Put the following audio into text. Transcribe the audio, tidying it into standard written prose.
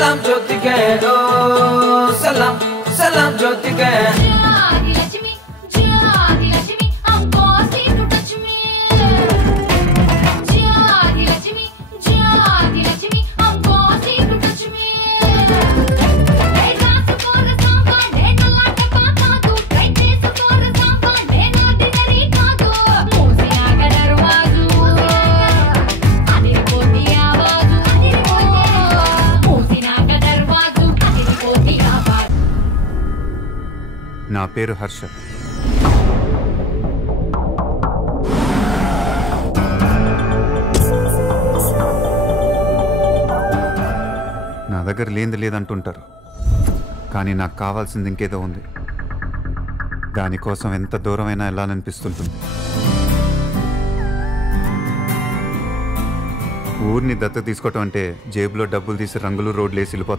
सलाम ज्योति के ओ सलाम सलाम ज्योति के నా పేరు హర్ష. నా దగ్గర లేనిది లేదంటుంటారు, కానీ నాకు కావాల్సింది ఇంకేదో ఉంది. దానికోసం ఎంత దూరమైనా వెళ్ళాలనిపిస్తుంటుంది. ఊరిని దత్తత తీసుకోవటం అంటే జేబులో డబ్బులు తీసి రంగులు రోడ్లు వేసి వెళ్ళిపోతాం.